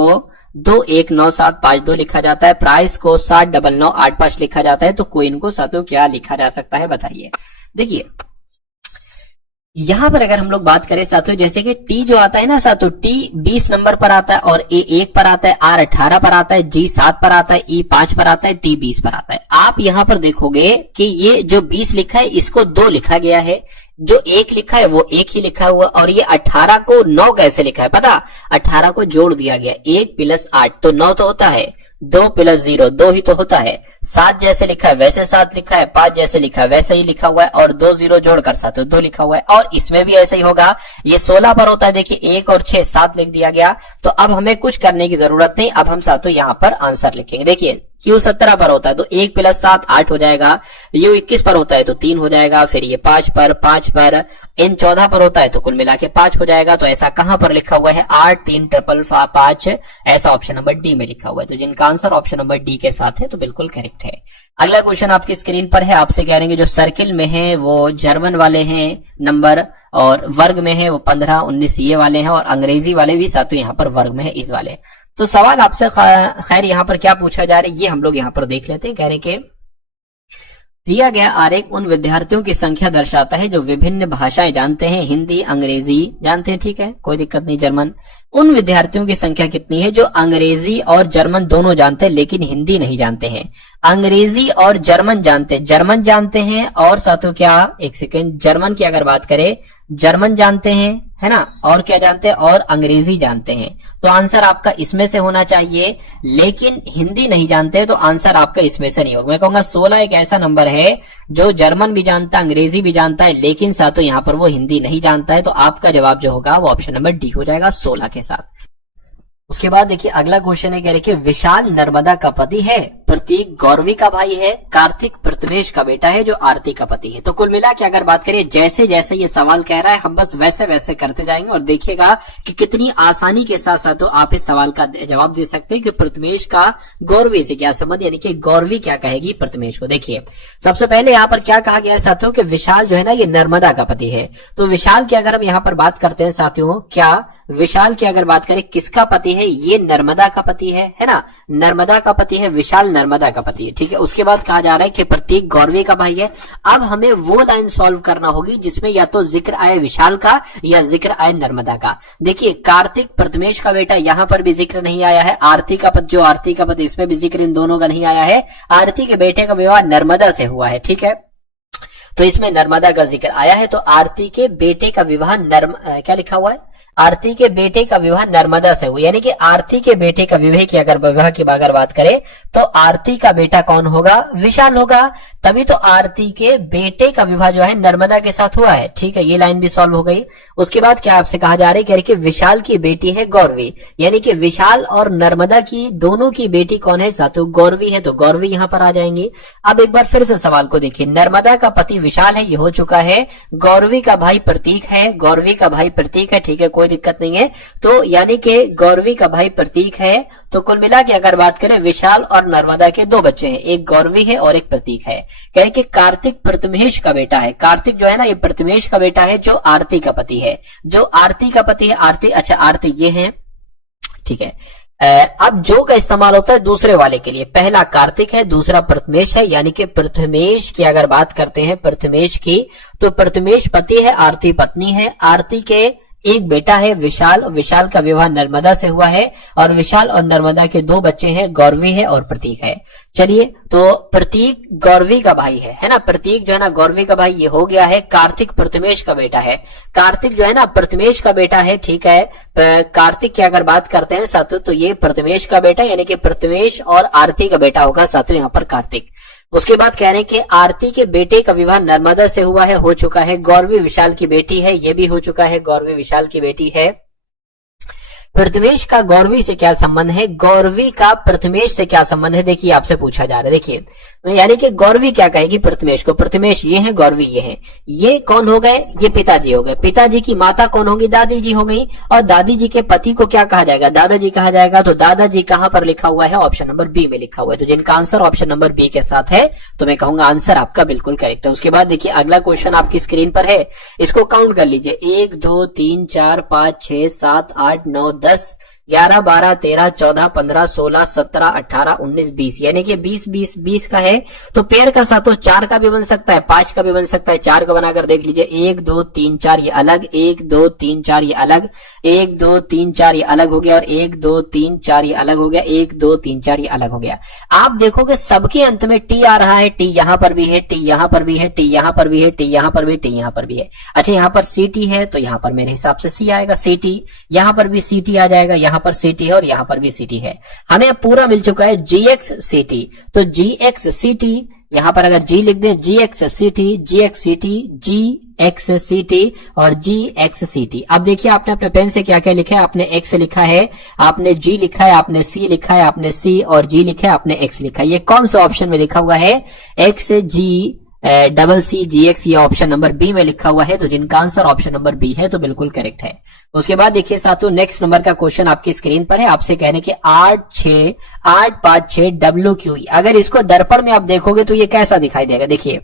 219752 लिखा जाता है, प्राइस को 79985 लिखा जाता है, तो कोइन को साथों क्या लिखा जा सकता है बताइए। देखिए यहां पर अगर हम लोग बात करें साथियों, जैसे कि टी जो आता है ना साथियों, टी 20 नंबर पर आता है, और ए 1 पर आता है, आर 18 पर आता है, जी 7 पर आता है, ई 5 पर आता है, टी 20 पर आता है। आप यहां पर देखोगे कि ये जो 20 लिखा है इसको 2 लिखा गया है, जो 1 लिखा है वो 1 ही लिखा हुआ, और ये 18 को 9 कैसे लिखा है पता, 18 को जोड़ दिया गया, 1 + 8 तो 9 तो होता है, 2 + 0 2 ही तो होता है, 7 जैसे लिखा है वैसे 7 लिखा है, 5 जैसे लिखा है वैसे ही लिखा हुआ है, और 2 0 जोड़कर साथ 2 लिखा हुआ है। और इसमें भी ऐसा ही होगा, ये 16 पर होता है, देखिए 1 और 6 7 लिख दिया गया। तो अब हमें कुछ करने की जरूरत नहीं, अब हम साथों यहाँ पर आंसर लिखेंगे। देखिए क्यू 17 पर होता है तो 1 + 7 8 हो जाएगा, यू 21 पर होता है तो 3 हो जाएगा, फिर ये 5 पर इन 14 पर होता है तो कुल मिला के 5 हो जाएगा। तो ऐसा कहां पर लिखा हुआ है, 8 3 5 5, ऐसा ऑप्शन नंबर डी में लिखा हुआ है। तो जिनका आंसर ऑप्शन नंबर डी के साथ है तो बिल्कुल करेक्ट है। अगला क्वेश्चन आपकी स्क्रीन पर है। आपसे कह रहे हैं जो सर्किल में है वो जर्मन वाले हैं नंबर, और वर्ग में है वो 15 19 ये वाले हैं, और अंग्रेजी वाले भी साथों यहाँ पर वर्ग में है इस वाले। तो सवाल आपसे खैर यहाँ पर क्या पूछा जा रहा है ये हम लोग यहाँ पर देख लेते हैं। कह रहे कि दिया गया आरेख उन विद्यार्थियों की संख्या दर्शाता है जो विभिन्न भाषाएं जानते हैं, हिंदी अंग्रेजी जानते हैं, ठीक है कोई दिक्कत नहीं, जर्मन। उन विद्यार्थियों की संख्या कितनी है जो अंग्रेजी और जर्मन दोनों जानते हैं लेकिन हिंदी नहीं जानते हैं। अंग्रेजी और जर्मन जानते हैं, और साथों क्या, एक सेकेंड, जर्मन की अगर बात करें, जर्मन जानते हैं है ना, और क्या जानते हैं, और अंग्रेजी जानते हैं। तो आंसर आपका इसमें से होना चाहिए, लेकिन हिंदी नहीं जानते तो आंसर आपका इसमें से नहीं होगा। मैं कहूंगा 16 एक ऐसा नंबर है जो जर्मन भी जानता है, अंग्रेजी भी जानता है, लेकिन साथों यहाँ पर वो हिंदी नहीं जानता है। तो आपका जवाब जो होगा वो ऑप्शन नंबर डी हो जाएगा 16 के साथ। उसके बाद देखिए अगला क्वेश्चन है, कह रहे कि विशाल नर्मदा का पति है, प्रतीक गौरवी का भाई है, कार्तिक प्रथमेश का बेटा है जो आरती का पति है। तो कुल मिला के अगर बात करें, जैसे जैसे ये सवाल कह रहा है हम बस वैसे वैसे करते जाएंगे, और देखिएगा कि कितनी आसानी के साथ साथ तो आप इस सवाल का जवाब दे सकते हैं कि प्रथमेश का गौरवी से क्या संबंध, यानी कि गौरवी क्या कहेगी प्रथमेश को। देखिए सबसे पहले यहाँ पर क्या कहा गया है साथियों कि विशाल जो है ना ये नर्मदा का पति है। तो विशाल की अगर हम यहाँ पर बात करते हैं साथियों, क्या विशाल की अगर बात करें किसका पति है, ये नर्मदा का पति है ना, नर्मदा का पति है, विशाल नर्मदा का पति है, ठीक है। उसके बाद कहा जा रहा है कि प्रतीक गौरवी का भाई है। अब हमें वो लाइन सॉल्व करना होगी जिसमें या तो जिक्र आए विशाल का या जिक्र आए नर्मदा का। देखिए कार्तिक प्रथमेश का बेटा, यहाँ पर भी जिक्र नहीं आया है। आरती का पति, जो आरती का पति, इसमें भी जिक्र इन दोनों का नहीं आया है। आरती के बेटे का विवाह नर्मदा से हुआ है, ठीक है, तो इसमें नर्मदा का जिक्र आया है। तो आरती के बेटे का विवाह क्या लिखा हुआ है, आरती के बेटे का विवाह नर्मदा से हुआ, यानी कि आरती के बेटे का विवाह की अगर बात करें तो आरती का बेटा कौन होगा, विशाल होगा। तभी तो आरती के बेटे का विवाह जो है नर्मदा के साथ हुआ है, ठीक है, ये लाइन भी सॉल्व हो गई। उसके बाद क्या आपसे कहा जा रहा है कि विशाल की बेटी है गौरवी, यानी कि विशाल और नर्मदा की दोनों की बेटी कौन है साथियों, गौरवी है, तो गौरवी यहाँ पर आ जाएंगी। अब एक बार फिर से सवाल को देखिए, नर्मदा का पति विशाल है, ये हो चुका है। गौरवी का भाई प्रतीक है, गौरवी का भाई प्रतीक है, ठीक है कोई दिक्कत नहीं है। तो यानी कि गौरवी का भाई प्रतीक है। तो कुल मिला के अगर बात करें, विशाल और नर्मदा के 2 बच्चे हैं, एक गौरवी है और एक प्रतीक है। कह रहे कि कार्तिक प्रथमेश का बेटा है, कार्तिक जो है ना ये प्रथमेश का बेटा है जो आरती का पति है, जो आरती का पति है। आरती, अच्छा आरती ये है, ठीक है। अब जो का इस्तेमाल होता है दूसरे वाले के लिए। पहला कार्तिक है, दूसरा प्रथमेश है, यानी कि प्रथमेश की अगर बात करते हैं प्रथमेश की, तो प्रथमेश पति है, आरती पत्नी है। आरती के एक बेटा है विशाल, विशाल का विवाह नर्मदा से हुआ है और विशाल और नर्मदा के 2 बच्चे हैं, गौरवी है और प्रतीक है। चलिए, तो प्रतीक गौरवी का भाई है ना, प्रतीक जो है ना गौरवी का भाई, ये हो गया है। कार्तिक प्रथमेश का बेटा है, कार्तिक जो है ना प्रथमेश का बेटा है, ठीक है। कार्तिक की अगर बात करते हैं साथियों, तो ये प्रथमेश का बेटा यानी कि प्रथमेश और आरती का बेटा होगा साथियों यहाँ पर कार्तिक। उसके बाद कह रहे हैं कि आरती के बेटे का विवाह नर्मदा से हुआ है, हो चुका है। गौरवी विशाल की बेटी है, ये भी हो चुका है, गौरवी विशाल की बेटी है। प्रथमेश का गौरवी से क्या संबंध है, गौरवी का प्रथमेश से क्या संबंध है, देखिए आपसे पूछा जा रहा है। देखिए यानी कि गौरवी क्या कहेगी प्रथमेश को, प्रथमेश ये है, गौरवी ये है। ये कौन हो गए, ये पिताजी हो गए। पिताजी की माता कौन होगी, दादी जी हो गई। और दादी जी के पति को क्या कहा जाएगा, दादाजी कहा जाएगा। तो दादाजी कहां पर लिखा हुआ है, ऑप्शन नंबर बी में लिखा हुआ है। तो जिनका आंसर ऑप्शन नंबर बी के साथ है, तो मैं कहूंगा आंसर आपका बिल्कुल करेक्ट है। उसके बाद देखिए अगला क्वेश्चन आपकी स्क्रीन पर है, इसको काउंट कर लीजिए। 1 2 3 4 5 6 7 8 9 10 11 12 13 14 15 16 17 18 19 20, यानी कि 20 का है। तो पेयर का साथ 4 का भी बन सकता है, 5 का भी बन सकता है। 4 का बनाकर देख लीजिए, 1 2 3 4 ये अलग, 1 2 3 4 ये अलग, 1 2 3 4 ये अलग हो गया, और 1 2 3 4 ये अलग हो गया, 1 2 3 4 ये अलग हो गया। आप देखोगे सबके अंत में टी आ रहा है, टी यहां पर भी है, टी यहां पर भी है, टी यहां पर भी है, टी यहां पर भी, टी यहां पर भी है। अच्छा, यहां पर सी टी है, तो यहां पर मेरे हिसाब से सी आएगा, सी टी। यहां पर भी सी टी आ जाएगा, यहां पर सीटी है और यहां पर भी सीटी है। हमें पूरा मिल चुका है जीएक्स सीटी। तो जीएक्स सीटी, यहां पर अगर जी लिख दें, जीएक्स सीटी, जीएक्स सीटी, जीएक्स सीटी और जीएक्स सीटी। अब देखिए आपने अपने पेन से क्या क्या लिखा है, आपने एक्स लिखा है, आपने जी लिखा है, आपने सी लिखा है, आपने सी और जी लिखा है, आपने एक्स लिखा है। ये कौन सा ऑप्शन में लिखा हुआ है, एक्स जी डबल सी जी एक्स, ये ऑप्शन नंबर बी में लिखा हुआ है। तो जिनका आंसर ऑप्शन नंबर बी है, तो बिल्कुल करेक्ट है। उसके बाद देखिए साथियों नेक्स्ट नंबर का क्वेश्चन आपकी स्क्रीन पर है, आपसे कहने के 8 5 6 WQ। अगर इसको दर्पण में आप देखोगे तो ये कैसा दिखाई देगा, देखिए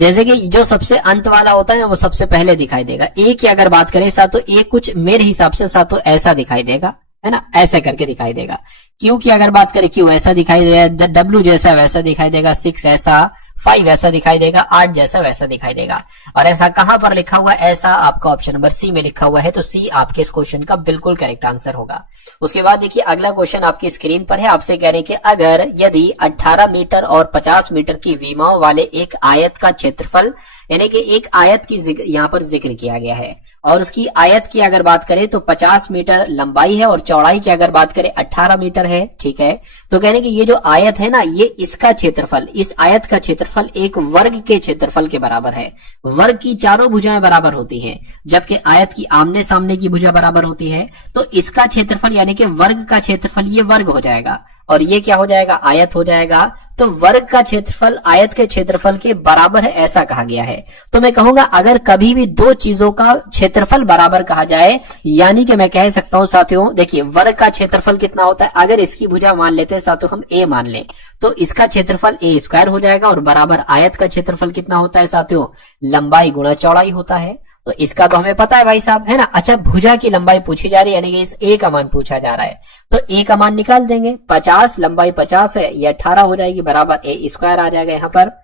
जैसे कि जो सबसे अंत वाला होता है वो सबसे पहले दिखाई देगा। ए की अगर बात करें साथियों, ए कुछ मेरे हिसाब से साथियों ऐसा दिखाई देगा, है ना, ऐसे करके दिखाई देगा। क्यू की अगर बात करें, क्यू ऐसा दिखाई देगा, डब्ल्यू जैसा वैसा दिखाई देगा, 6 ऐसा, 5 ऐसा दिखाई देगा, 8 जैसा वैसा दिखाई देगा। और ऐसा कहां पर लिखा हुआ है, ऐसा आपका ऑप्शन नंबर सी में लिखा हुआ है। तो सी आपके इस क्वेश्चन का बिल्कुल करेक्ट आंसर होगा। उसके बाद देखिए अगला क्वेश्चन आपकी स्क्रीन पर है, आपसे कह रहे हैं कि अगर यदि 18 मीटर और 50 मीटर की विमाओं वाले एक आयत का क्षेत्रफल, यानी कि एक आयत की यहाँ पर जिक्र किया गया है, और उसकी आयत की अगर बात करें तो 50 मीटर लंबाई है और चौड़ाई की अगर बात करें 18 मीटर है, ठीक है। तो कहने कि ये जो आयत है ना, ये इसका क्षेत्रफल, इस आयत का क्षेत्रफल एक वर्ग के क्षेत्रफल के बराबर है। वर्ग की चारों भुजाएं बराबर होती हैं, जबकि आयत की आमने सामने की भुजा बराबर होती है। तो इसका क्षेत्रफल यानी कि वर्ग का क्षेत्रफल, ये वर्ग हो जाएगा और ये क्या हो जाएगा, आयत हो जाएगा। तो वर्ग का क्षेत्रफल आयत के क्षेत्रफल के बराबर है, ऐसा कहा गया है। तो मैं कहूंगा अगर कभी भी दो चीजों का क्षेत्रफल बराबर कहा जाए, यानी कि मैं कह सकता हूं साथियों, देखिए वर्ग का क्षेत्रफल कितना होता है, अगर इसकी भुजा मान लेते हैं साथियों हम ए मान लें, तो इसका क्षेत्रफल ए स्क्वायर हो जाएगा, और बराबर आयत का क्षेत्रफल कितना होता है साथियों, लंबाई गुणा चौड़ाई होता है। तो इसका तो हमें पता है भाई साहब, है ना। अच्छा, भुजा की लंबाई पूछी जा रही है, यानी कि इस ए का मान पूछा जा रहा है, तो ए का मान निकाल देंगे। 50 लंबाई 50 है, ये 18 हो जाएगी, बराबर ए स्क्वायर आ जाएगा। यहाँ पर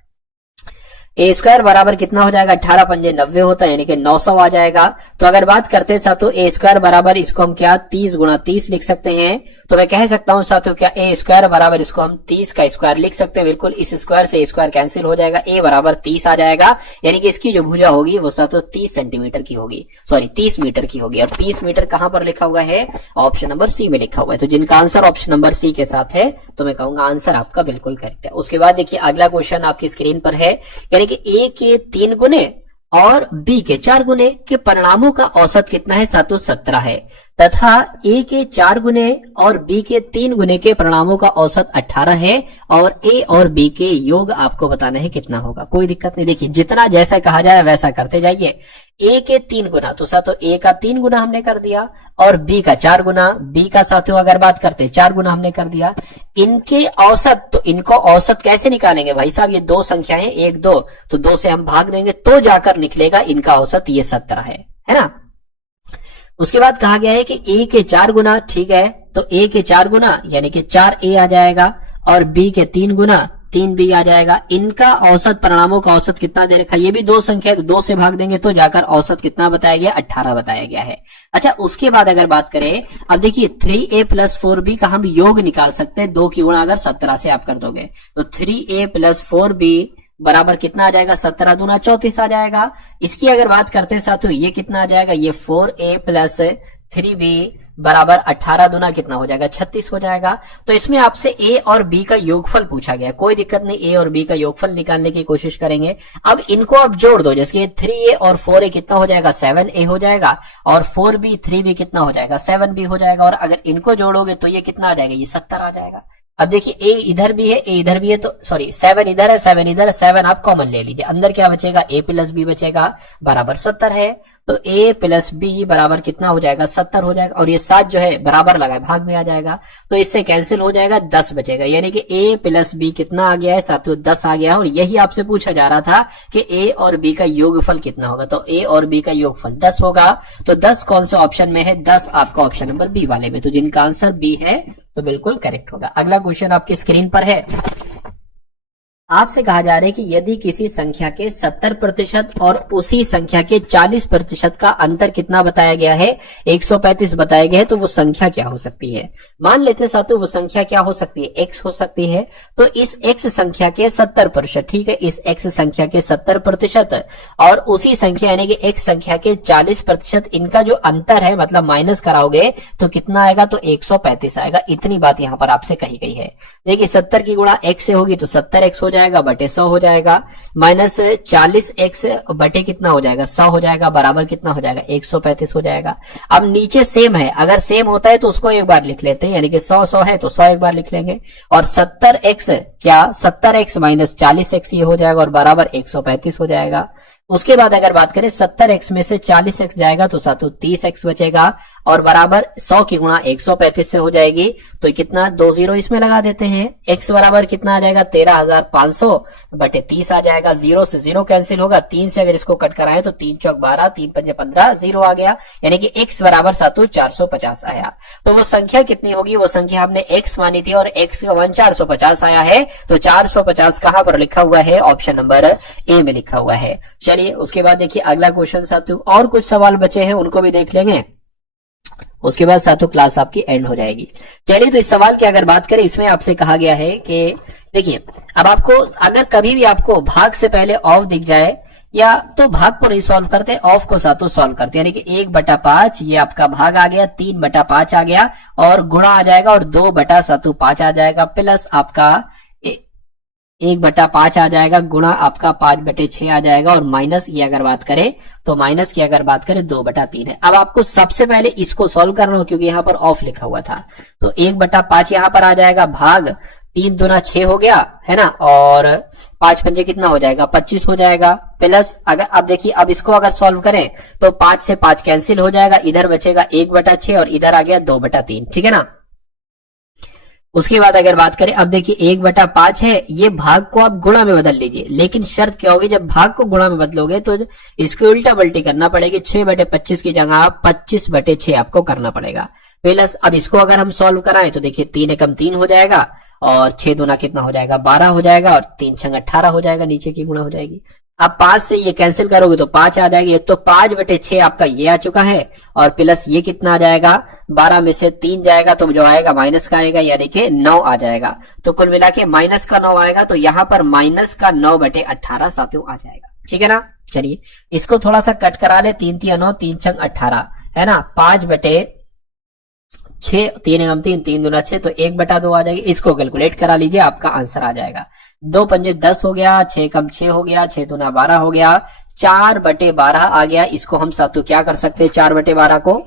ए स्क्वायर बराबर कितना हो जाएगा, 18 पंजे 90 होता है, यानी कि 900 आ जाएगा। तो अगर बात करते हैं साथियों ए स्क्वायर बराबर, इसको हम क्या 30 गुणा 30 लिख सकते हैं। तो मैं कह सकता हूं साथियों क्या ए स्क्वायर बराबर, इसको हम 30 का स्क्वायर लिख सकते हैं। बिल्कुल, इस स्क्वायर से स्क्वायर कैंसिल हो जाएगा, ए बराबर 30 आ जाएगा, यानी कि इसकी जो भुजा होगी वो साथियों 30 सेंटीमीटर की होगी, सॉरी 30 मीटर की होगी। और 30 मीटर कहां पर लिखा हुआ है, ऑप्शन नंबर सी में लिखा हुआ है। तो जिनका आंसर ऑप्शन नंबर सी के साथ है, तो मैं कहूंगा आंसर आपका बिल्कुल करेक्ट है। उसके बाद देखिए अगला क्वेश्चन आपकी स्क्रीन पर है, यानी कि ए के 3 गुने और बी के 4 गुने के परिणामों का औसत कितना है साथियों, 17 है, तथा ए के 4 गुने और बी के 3 गुने के परिणामों का औसत 18 है, और ए और बी के योग आपको बताना है कितना होगा। कोई दिक्कत नहीं, देखिए जितना जैसा कहा जाए वैसा करते जाइए। ए के 3 गुना, तो साथियों ए का 3 गुना हमने कर दिया, और बी का 4 गुना, बी का साथियों अगर बात करते हैं 4 गुना हमने कर दिया। इनके औसत, तो इनको औसत कैसे निकालेंगे भाई साहब, ये दो संख्याएं 1 2, तो 2 से हम भाग देंगे तो जाकर निकलेगा इनका औसत, ये 17 है ना। उसके बाद कहा गया है कि ए के 4 गुना, ठीक है, तो a के 4 गुना यानी कि 4a आ जाएगा और b के 3 गुना 3b आ जाएगा। इनका औसत, परिणामों का औसत कितना दे रखा है, ये भी दो संख्या है तो 2 से भाग देंगे तो जाकर औसत कितना बताया गया, 18 बताया गया है। अच्छा, उसके बाद अगर बात करें, अब देखिए 3a प्लस 4b का हम योग निकाल सकते हैं, 2 की गुणा अगर 17 से आप कर दोगे तो 3a प्लस 4b बराबर कितना आ जाएगा, 17 दूना 34 आ जाएगा। इसकी अगर बात करते हैं साथियों, ये कितना आ जाएगा, ये 4a प्लस 3b बराबर 18 दूना कितना हो जाएगा, 36 हो जाएगा। तो इसमें आपसे a और b का योगफल पूछा गया, कोई दिक्कत नहीं, a और b का योगफल निकालने की कोशिश करेंगे। अब इनको आप जोड़ दो, जैसे 3a और 4a कितना हो जाएगा, 7a हो जाएगा और 4b 3b कितना हो जाएगा, 7b हो जाएगा। और अगर इनको जोड़ोगे तो ये कितना आ जाएगा, ये 70 आ जाएगा। अब देखिए a इधर भी है, a इधर भी है, तो सॉरी 7 इधर है, 7 इधर है, 7 आप कॉमन ले लीजिए, अंदर क्या बचेगा, a प्लस b बचेगा बराबर 70 है। तो a प्लस b बराबर कितना हो जाएगा, 70 हो जाएगा। और ये 7 जो है बराबर लगा है, भाग में आ जाएगा तो इससे कैंसिल हो जाएगा, 10 बचेगा। यानी कि a प्लस b कितना आ गया है साथियों, 10 आ गया है। और यही आपसे पूछा जा रहा था कि a और b का योगफल कितना होगा, तो a और b का योगफल 10 होगा। तो 10 कौन से ऑप्शन में है, 10 आपका ऑप्शन नंबर बी वाले में। तो जिनका आंसर बी है तो बिल्कुल करेक्ट होगा। अगला क्वेश्चन आपकी स्क्रीन पर है, आपसे कहा जा रहा है कि यदि किसी संख्या के 70% और उसी संख्या के 40% का अंतर कितना बताया गया है, 135 बताया गया है, तो वो संख्या क्या हो सकती है। मान लेते साथियों वो संख्या क्या हो सकती है, x हो सकती है। तो इस x संख्या के 70%, ठीक है, इस x संख्या के 70% और उसी संख्या यानी कि x संख्या के 40%, इनका जो अंतर है मतलब माइनस कराओगे तो कितना आएगा, तो 135 आएगा। इतनी बात यहां पर आपसे कही गई है। देखिए 70 की गुणा x से होगी तो 70x हो जाएगा बटे 100 हो जाएगा, माइनस 40x बटे कितना हो जाएगा, 100 हो जाएगा, बराबर कितना हो जाएगा, 135 हो जाएगा। अब नीचे सेम है, अगर सेम होता है तो उसको एक बार लिख लेते हैं, यानी कि 100 है तो 100 एक बार लिख लेंगे। और 70x क्या, 70x माइनस 40x ये हो जाएगा और बराबर 135 हो जाएगा। उसके बाद अगर बात करें 70x में से 40x जाएगा तो साथों 30x बचेगा और बराबर 100 की गुणा 135 से हो जाएगी। तो कितना, 2 0 इसमें लगा देते हैं, x बराबर कितना आ जाएगा, 13,500 बटे 30 आ जाएगा। 0 से 0 कैंसिल होगा, 3 से अगर इसको कट कराएं तो 3 चौक 12, 3 पंजे 15, 0 आ गया। यानी कि x बराबर साथों 450 आया। तो वो संख्या कितनी होगी, वो संख्या हमने x मानी थी और x का वन 450 आया है। तो 450 कहां पर लिखा हुआ है, ऑप्शन नंबर ए में लिखा हुआ है। चलिए उसके बाद देखिए अगला क्वेश्चन साथियों, और कुछ सवाल बचे हैं उनको भी देख लेंगे, उसके बाद साथियों क्लास आपकी एंड हो जाएगी। चलिए तो इस सवाल की अगर बात करें, इसमें आपसे कहा गया है कि देखिए अब आपको अगर कभी भी आपको भाग से पहले ऑफ दिख जाए, या तो भाग को नहीं सॉल्व करते, ऑफ को साथों सॉल्व करते, यानी कि 1/5 ये आपका भाग आ गया, 3/5 आ गया और गुणा आ जाएगा और 2/5 आ जाएगा, प्लस आपका 1/5 आ जाएगा, गुणा आपका 5/6 आ जाएगा और माइनस ये अगर बात करें तो माइनस की अगर बात करें 2/3 है। अब आपको सबसे पहले इसको सॉल्व करना हो क्योंकि यहाँ पर ऑफ लिखा हुआ था। तो 1/5 यहाँ पर आ जाएगा, भाग 3 दूना 6 हो गया है ना, और 5 पंजे कितना हो जाएगा, 25 हो जाएगा, प्लस अगर अब देखिए अब इसको अगर सॉल्व करें तो 5 से 5 कैंसिल हो जाएगा, इधर बचेगा 1/6 और इधर आ गया 2/3, ठीक है ना। उसके बाद अगर बात करें, अब देखिए 1/5 है, ये भाग को आप गुणा में बदल लीजिए, लेकिन शर्त क्या होगी, जब भाग को गुणा में बदलोगे तो इसको उल्टा पलटी करना पड़ेगी, 6/25 की जगह 25/6 आपको करना पड़ेगा। प्लस अब इसको अगर हम सॉल्व कराएं तो देखिए 3 एकम 3 हो जाएगा और 6 दूना कितना हो जाएगा, 12 हो जाएगा और 3 छंग 18 हो जाएगा, नीचे की गुणा हो जाएगी। अब 5 से ये कैंसिल करोगे तो 5 आ जाएगी, तो 5/6 आपका ये आ चुका है और प्लस ये कितना आ जाएगा, 12 में से 3 जाएगा तो जो आएगा माइनस का आएगा, यानी कि 9 आ जाएगा। तो कुल मिला के माइनस का 9 आएगा, तो यहाँ पर माइनस का 9/18 साथियों आ जाएगा, ठीक है ना। चलिए इसको थोड़ा सा कट करा ले, 3 3 9, 3 छंग 18 है ना, 5/6, 3 एकम 3, 3 दूना 6, तो 1/2 आ जाएगी। इसको कैलकुलेट करा लीजिए, आपका आंसर आ जाएगा। 2 पंजे 10 हो गया, 6 एकम 6 हो गया, 6 दूना 12 हो गया, 4/12 आ गया। इसको हम साथियों क्या कर सकते हैं, 4/12 को,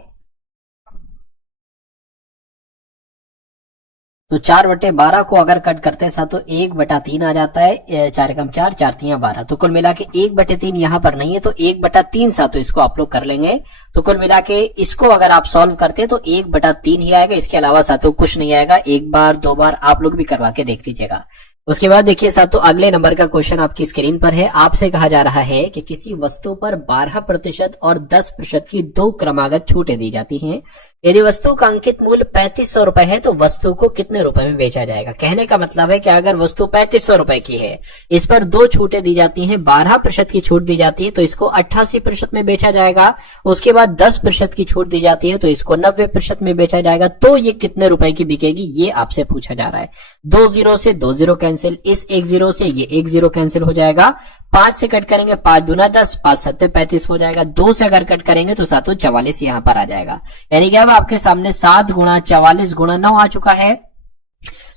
तो 4/12 को अगर कट करते हैं साथियों 1/3 आ जाता है, 4 एकम 4, 4 3 12, तो कुल मिला के 1/3 यहाँ पर नहीं है तो 1/3 साथियों इसको आप लोग कर लेंगे। तो कुल मिला के इसको अगर आप सॉल्व करते हैं तो 1/3 ही आएगा, इसके अलावा साथियों कुछ नहीं आएगा। एक बार 2 बार आप लोग भी करवा के देख लीजिएगा। उसके बाद देखिए साथियों, अगले नंबर का क्वेश्चन आपकी स्क्रीन पर है। आपसे कहा जा रहा है कि किसी वस्तु पर 12% और 10% की दो क्रमागत छूटें दी जाती हैं। यदि वस्तु का अंकित मूल्य 3500 रुपए है तो वस्तु को कितने रुपए में बेचा जाएगा। कहने का मतलब है कि अगर वस्तु 3500 रुपए की है, इस पर दो छूटें दी जाती हैं, 12% की छूट दी जाती है तो इसको 88% में बेचा जाएगा। उसके बाद 10% की छूट दी जाती है तो इसको 90% में बेचा जाएगा। तो ये कितने रुपए की बिकेगी, ये आपसे पूछा जा रहा है। 2 0 से 2 0 कैंसिल, इस 1 0 से ये 1 0 कैंसिल हो जाएगा। 5 से कट करेंगे, 5 दूना 10, 5 7 35 हो जाएगा। 2 से अगर कट करेंगे तो सातों 44 यहां पर आ जाएगा। यानी कि अब आपके सामने 7 गुणा 44 गुणा 9 आ चुका है।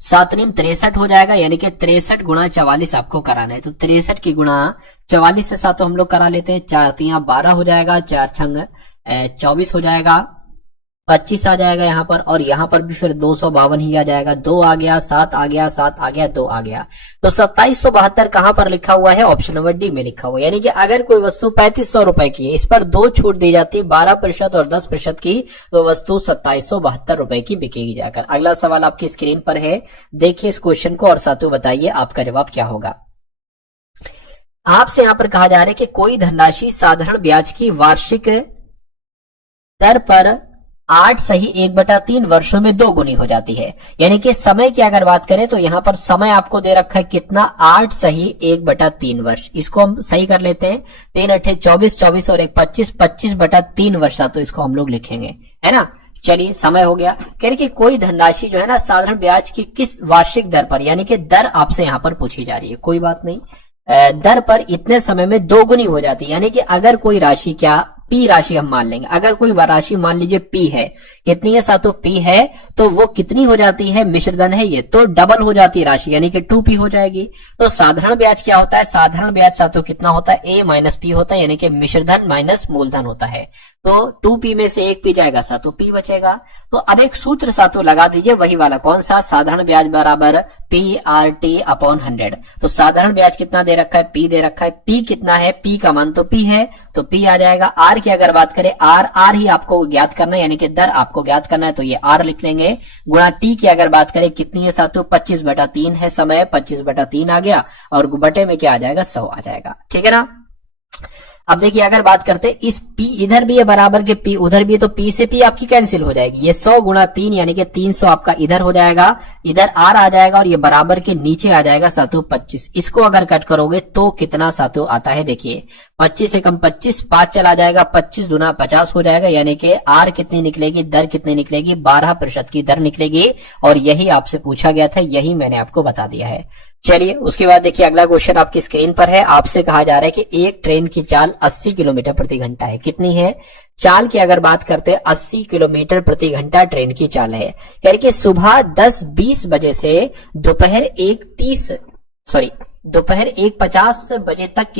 7 3 63 हो जाएगा, यानी कि 63 गुणा 44 आपको कराना है। तो 63 की गुणा 44 से सातों हम लोग करा लेते हैं। 4 3 12 हो जाएगा, 4 6 24 हो जाएगा, 25 आ जाएगा यहाँ पर, और यहाँ पर भी फिर 252 ही आ जाएगा। 2 आ गया, 7 आ गया, 7 आ गया, 2 आ गया। तो 2772 कहां पर लिखा हुआ है, ऑप्शन नंबर डी में लिखा हुआ है। यानी कि अगर कोई वस्तु 3500 रुपए की है, इस पर दो छूट दी जाती है, 12% और 10% की, तो वस्तु 2772 रुपए की बिकेगी जाकर। अगला सवाल आपकी स्क्रीन पर है, देखिए इस क्वेश्चन को और साथियों बताइए आपका जवाब क्या होगा। आपसे यहां पर कहा जा रहा है कि कोई धनराशि साधारण ब्याज की वार्षिक दर पर 8 सही 1/3 वर्षों में 2 गुनी हो जाती है। यानी कि समय की अगर बात करें तो यहां पर समय आपको दे रखा है कितना, 8 सही 1/3 वर्ष। इसको हम सही कर लेते हैं, 3 8 24, 24 और 1 25, 25/3 वर्ष तो इसको हम लोग लिखेंगे, है ना। चलिए समय हो गया। कह रहे कि कोई धनराशि जो है ना साधारण ब्याज की किस वार्षिक दर पर, यानी कि दर आपसे यहां पर पूछी जा रही है, कोई बात नहीं, दर पर इतने समय में 2 गुनी हो जाती है। यानी कि अगर कोई राशि, क्या पी राशि हम मान लेंगे, अगर कोई राशि मान लीजिए पी है, कितनी है सातों, पी है, तो वो कितनी हो जाती है, मिश्रधन है ये, तो डबल हो जाती है राशि, यानी कि 2p हो जाएगी। तो साधारण ब्याज क्या होता है, साधारण ब्याज सातों कितना होता है, a माइनस पी होता है, यानी कि मिश्रधन माइनस मूलधन होता है। तो 2p में से 1p जाएगा, सातों p बचेगा। तो अब एक सूत्र सातों लगा दीजिए, वही वाला, कौन सा, साधारण ब्याज बराबर PRT/100। तो साधारण ब्याज कितना दे रखा है, p दे रखा है, p कितना है, p का मान तो p है, तो p आ जाएगा। r की अगर बात करें, r ही आपको ज्ञात करना है, यानी कि दर आपको ज्ञात करना है, तो ये r लिख लेंगे। गुणा t की अगर बात करें, कितनी है सातों, 25/3 है समय, 25/3 आ गया, और बटे में क्या आ जाएगा, 100 आ जाएगा, ठीक है ना। अब देखिए अगर बात करते हैं, इस p इधर भी है बराबर के p उधर भी है, तो p से p आपकी कैंसिल हो जाएगी। ये 100 गुणा 3 यानी कि 300 आपका इधर हो जाएगा, इधर r आ जाएगा, और ये बराबर के नीचे आ जाएगा सातों 25। इसको अगर कट करोगे तो कितना सातों आता है, देखिए 25 से कम 25, 5 चला जाएगा, 25 दूना 50 हो जाएगा, यानी कि r कितनी निकलेगी, दर कितनी निकलेगी, 12% की दर निकलेगी। और यही आपसे पूछा गया था, यही मैंने आपको बता दिया है। चलिए उसके बाद देखिए अगला क्वेश्चन आपकी स्क्रीन पर है। आपसे कहा जा रहा है कि एक ट्रेन की चाल 80 किलोमीटर प्रति घंटा है। कितनी है चाल की अगर बात करते हैं, 80 किलोमीटर प्रति घंटा ट्रेन की चाल है। कह रही कि सुबह 10:20 बजे से दोपहर 1:50 बजे तक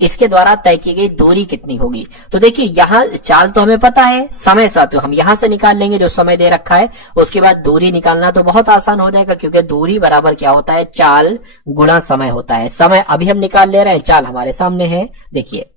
इसके द्वारा तय की गई दूरी कितनी होगी। तो देखिए यहाँ चाल तो हमें पता है, समय साथियों हम यहां से निकाल लेंगे जो समय दे रखा है। उसके बाद दूरी निकालना तो बहुत आसान हो जाएगा, क्योंकि दूरी बराबर क्या होता है, चाल गुणा समय होता है। समय अभी हम निकाल ले रहे हैं, चाल हमारे सामने है। देखिए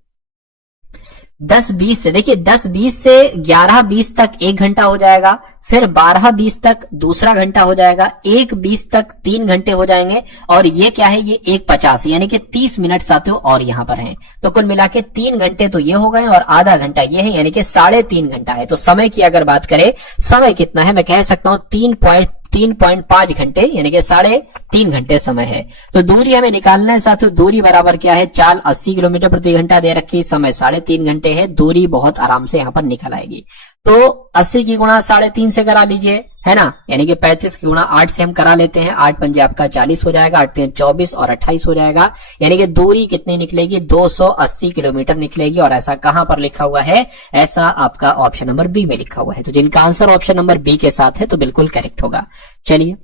10:20 से, देखिए 10:20 से 11:20 तक 1 घंटा हो जाएगा, फिर 12:20 तक दूसरा घंटा हो जाएगा, 1:20 तक 3 घंटे हो जाएंगे, और ये क्या है, ये 1:50 यानी कि 30 मिनट साथियों और यहाँ पर हैं। तो कुल मिला के 3 घंटे तो ये हो गए, और आधा घंटा ये है, यानी कि 3.5 घंटा है। तो समय की अगर बात करें, समय कितना है, मैं कह सकता हूँ 3.5 घंटे, यानी कि 3.5 घंटे समय है। तो दूरी हमें निकालना है साथियों, दूरी बराबर क्या है, चाल 80 किलोमीटर प्रति घंटा दे रखी, समय 3.5 घंटे है। दूरी बहुत आराम से यहाँ पर निकल आएगी। तो 80 की गुणा 3.5 से करा लीजिए, है ना, यानी कि 35 की गुणा 8 से हम करा लेते हैं। 8 पंजे आपका 40 हो जाएगा, 8 3 24 और 28 हो जाएगा, यानी कि दूरी कितनी निकलेगी, 280 किलोमीटर निकलेगी। और ऐसा कहां पर लिखा हुआ है, ऐसा आपका ऑप्शन नंबर बी में लिखा हुआ है। तो जिनका आंसर ऑप्शन नंबर बी के साथ है तो बिल्कुल करेक्ट होगा। चलिए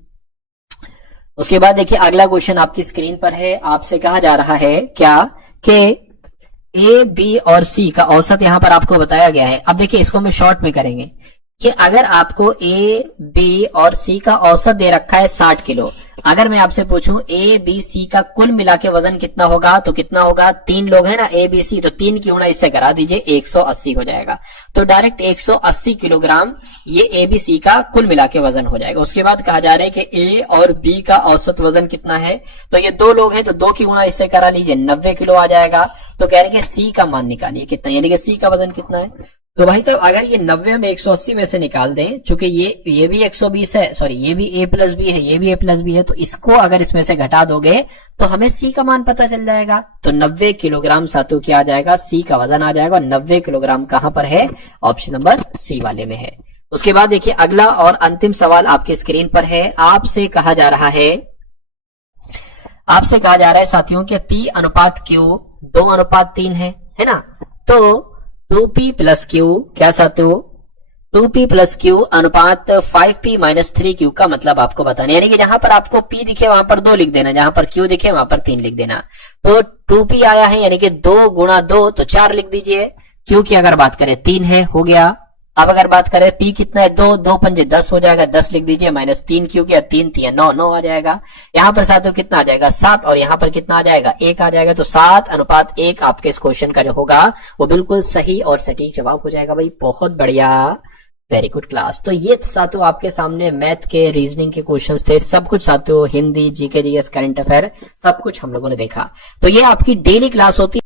उसके बाद देखिए अगला क्वेश्चन आपकी स्क्रीन पर है। आपसे कहा जा रहा है क्या कि ए, बी और सी का औसत यहां पर आपको बताया गया है। अब देखिए इसको हम शॉर्ट में करेंगे, कि अगर आपको ए, बी और सी का औसत दे रखा है 60 किलो, अगर मैं आपसे पूछूं ए, बी, सी का कुल मिला के वजन कितना होगा, तो कितना होगा, 3 लोग हैं ना ए, बी, सी, तो 3 की गुणा इससे करा दीजिए, 180 हो जाएगा। तो डायरेक्ट 180 किलोग्राम ये ए, बी, सी का कुल मिला के वजन हो जाएगा। उसके बाद कहा जा रहा है कि ए और बी का औसत वजन कितना है, तो ये 2 लोग हैं तो 2 की गुणा इससे करा लीजिए, 90 किलो आ जाएगा। तो कह रहे हैं सी का मान निकालिए कितना, यानी कि सी का वजन कितना है। तो भाई साहब अगर ये 90 में 180 में से निकाल दें, चूंकि ये भी 120 है, सॉरी ये भी a प्लस बी है, ये भी a प्लस बी है, तो इसको अगर इसमें से घटा दोगे तो हमें c का मान पता चल जाएगा। तो 90 किलोग्राम सातु क्या आ जाएगा, c का वजन आ जाएगा। 90 किलोग्राम कहां पर है, ऑप्शन नंबर सी वाले में है। उसके बाद देखिए अगला और अंतिम सवाल आपकी स्क्रीन पर है। आपसे कहा जा रहा है साथियों कि P अनुपात Q 2:3 है ना। तो 2p प्लस क्यू क्या साथियों, 2p प्लस क्यू अनुपात 5p माइनस 3q का मतलब आपको बताना, यानी कि जहां पर आपको p दिखे वहां पर 2 लिख देना, जहां पर q दिखे वहां पर 3 लिख देना। तो 2p आया है यानी कि 2 गुणा 2 तो 4 लिख दीजिए। q की अगर बात करें 3 है, हो गया। अब अगर बात करें p कितना है, 2, 2 पंजे 10 हो जाएगा, 10 लिख दीजिए, माइनस 3 क्यू किया, 3 3 9 9 आ जाएगा। यहाँ पर साथियों कितना आ जाएगा, 7, और यहाँ पर कितना आ जाएगा, 1 आ जाएगा। तो 7:1 आपके इस क्वेश्चन का जो होगा वो बिल्कुल सही और सटीक जवाब हो जाएगा। भाई बहुत बढ़िया, वेरी गुड क्लास। तो ये साथियों आपके सामने मैथ के, रीजनिंग के क्वेश्चंस थे, सब कुछ साथियों Hindi, GK, GS, current affair सब कुछ हम लोगों ने देखा। तो ये आपकी डेली क्लास होती है।